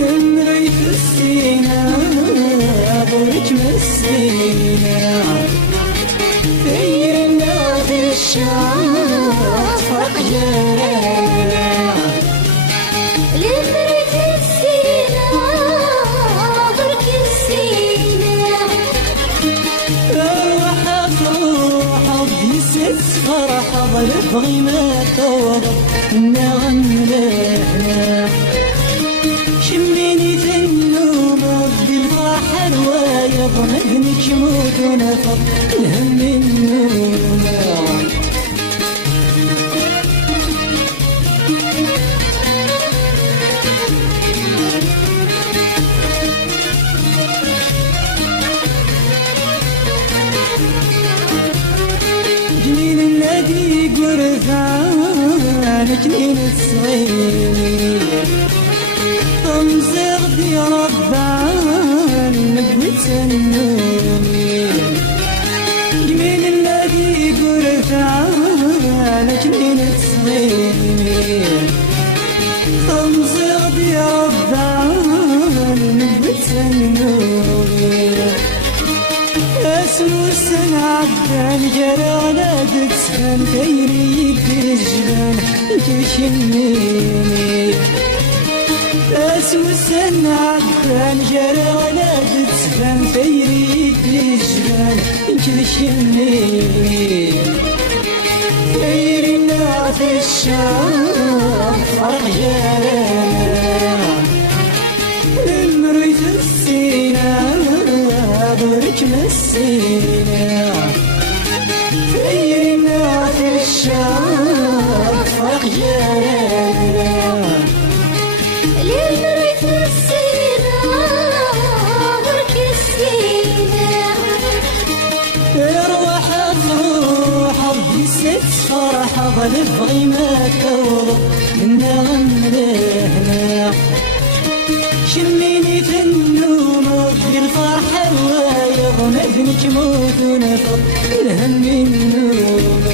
نمريت السينا برج مسينا فينا في الشاط فرق جرانا لمريت السينا برج السينا الروحة تروح بيست فرحة ضربغي ما توضب النغم لحنا شميني في النوم بالفرحة رواية ضمنك شموت ونفض الهم النوم جنين النادي قرثان جنين الصغير طمزغ دي ربان نبت النومي جنين النادي قرثان جنين الصغير طمزغ دي ربان نبت النومي اسمو السن عبدان جرى على دكسان تيري الجبان تشنيني اسمو السن عبدان جرى على دكسان تيري الجبان تشنيني تيري النار في الشام فرق جرانا نمريت السينا برج مسينا فينا في الشام فرق جرانا لمريت السينا برج السينا روحة تروح بست فرحة ضلبغي ما توضب النغم لهنا شميني في النوم بالفرحة رواية ضمنك موت ونفض الهم النوم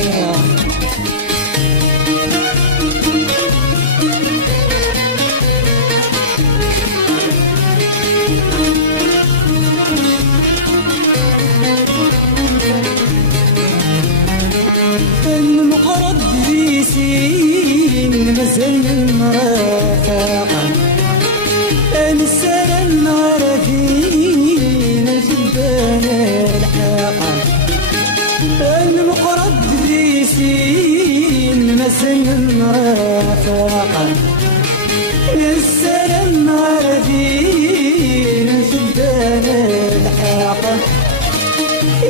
المقرب بيسين مازال المرافقة السلام عارفين الجبال الحاقة المقرب بيسين مازال المرافقة السلام عارفين الجبال الحاقة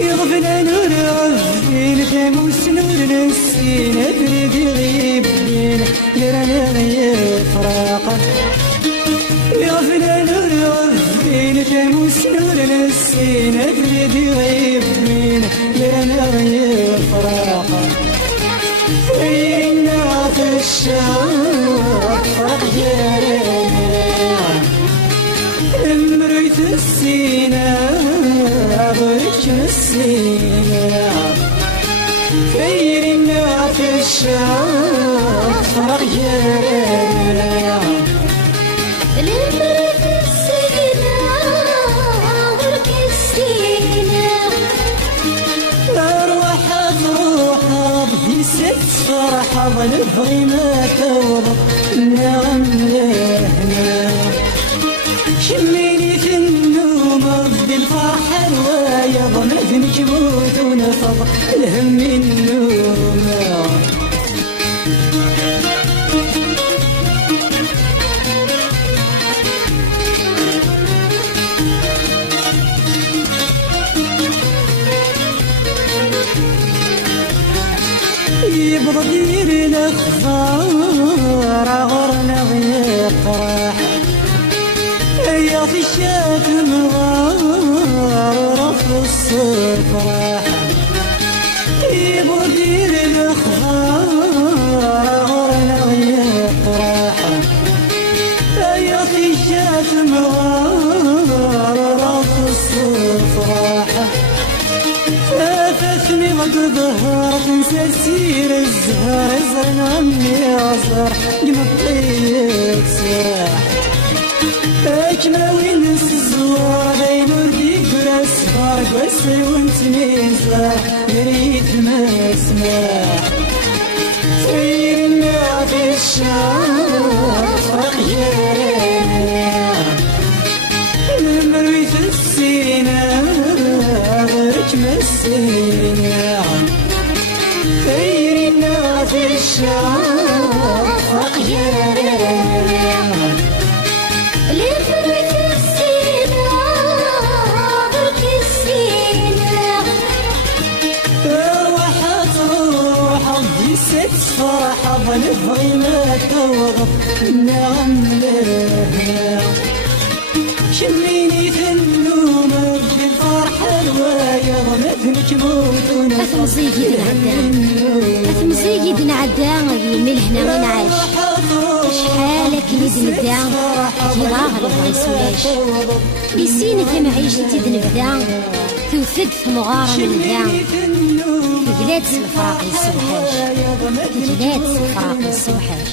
يغفل نور غفين تموس نور نسين برد غيبين يرانا يفراقا يغفل نور غفين تموس نور نسين برد غيبين يرانا يفراقا فينا في الشام فرق جرانا مريت السينا برج مسينا فينا في الشام فرق جرانا لمريت السينا برج السينا أروح تروح بست فرحة ضلبغي ما توضب النغم لهنا شميني في النوم بالفرحة رواية ضمنك موت ونفض الهم النوم يبغى يدير الاخبار غرنا غيقراح يا في الشاتم غار رف الصفراح طلق ظهر تنسى سير الزهر زرنا عمي عزر قمطيك ساح اكما وينس الزوار بين وديك راس فارق وسي وانت نزار يريد ما اسمح سيرنا في الشعر فرق جرينا نمروي في السينا غيرك مسينا سيرنا في الشعر فرق جرينا فرحة بنبغي ما توقف نعم لها شميني في النوم بالفرحة الوايا مثلك موت أثمزيقي دنا عدا يميل هنا وين عايش شحالك اللي دنبدا كيراغ اللي يسولاش بيسين ثمعيشتي دنبدا توفد في مغارة من ذا تجلات الفراق السوحاش تجلات الفراق السوحاش